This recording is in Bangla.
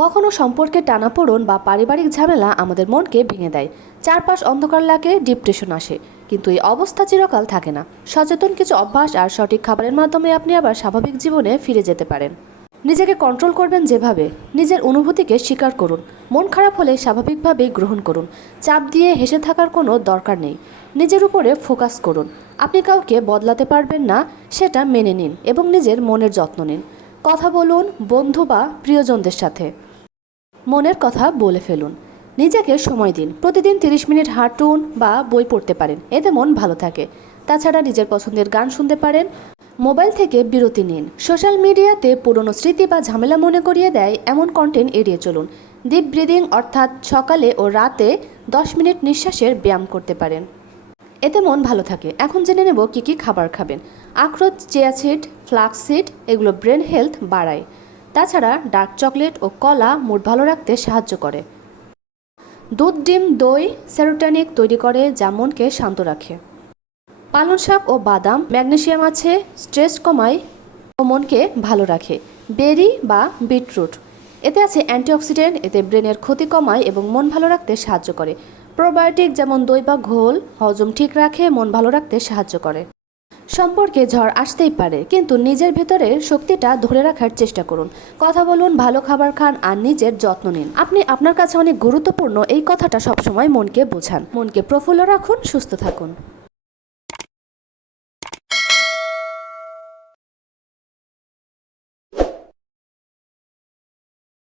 কখনো সম্পর্কে টানাপোড়ন বা পারিবারিক ঝামেলা আমাদের মনকে ভেঙে দেয়। চারপাশ অন্ধকার লাগে ডিপ্রেশন আসে। কিন্তু এই অবস্থা চিরকাল থাকে না। সচেতন কিছু অভ্যাস আর সঠিক খাবারের মাধ্যমে আপনি আবার স্বাভাবিক জীবনে ফিরে যেতে পারেন। নিজেকে কন্ট্রোল করবেন যেভাবে, নিজের অনুভূতিকে স্বীকার করুন। মন খারাপ হলে স্বাভাবিকভাবেই গ্রহণ করুন। চাপ দিয়ে হেসে থাকার কোনো দরকার নেই। নিজের উপরে ফোকাস করুন। আপনি কাউকে বদলাতে পারবেন না, সেটা মেনে নিন এবং নিজের মনের যত্ন নিন। কথা বলুন বন্ধু বা প্রিয়জনদের সাথে। মনের কথা বলে ফেলুন। নিজেকে সময় দিন। প্রতিদিন তিরিশ মিনিট হাঁটুন বা বই পড়তে পারেন। এতে মন ভালো থাকে। তাছাড়া নিজের পছন্দের গান শুনতে পারেন। মোবাইল থেকে বিরতি নিন। সোশ্যাল মিডিয়াতে পুরনো স্মৃতি বা ঝামেলা মনে করিয়ে দেয়। এমন কন্টেন্ট এড়িয়ে চলুন। ডিপ ব্রিদিং অর্থাৎ সকালে ও রাতে দশ মিনিট নিঃশ্বাসের ব্যায়াম করতে পারেন। এতে মন ভালো থাকে। এখন জেনে নেব কী কী খাবার খাবেন। আখরোট চেয়া সিড এগুলো ব্রেন হেলথ বাড়ায়। তাছাড়া ডার্ক চকলেট ও কলা মুড ভালো রাখতে সাহায্য করে। দুধ, ডিম, দই, সেরোটনিক তৈরি করে যা মনকে শান্ত রাখে। পালং শাক ও বাদাম ম্যাগনেসিয়াম আছে, স্ট্রেস কমায় ও মনকে ভালো রাখে। বেরি বা বিটরুট, এতে আছে অ্যান্টিঅক্সিডেন্ট, এতে ব্রেনের ক্ষতি কমায় এবং মন ভালো রাখতে সাহায্য করে। প্রোবায়োটিক যেমন দই বা ঘোল, হজম ঠিক রাখে, মন ভালো রাখতে সাহায্য করে। সম্পর্কে ঝড় আসতেই পারে, কিন্তু নিজের ভেতরের শক্তিটা ধরে রাখার চেষ্টা করুন। কথা বলুন, ভালো খাবার খান আর নিজের যত্ন নিন। আপনি আপনার কাছে অনেক গুরুত্বপূর্ণ এই কথাটা সবসময় মনকে বোঝান। মনকে প্রফুল্ল রাখুন, সুস্থ থাকুন।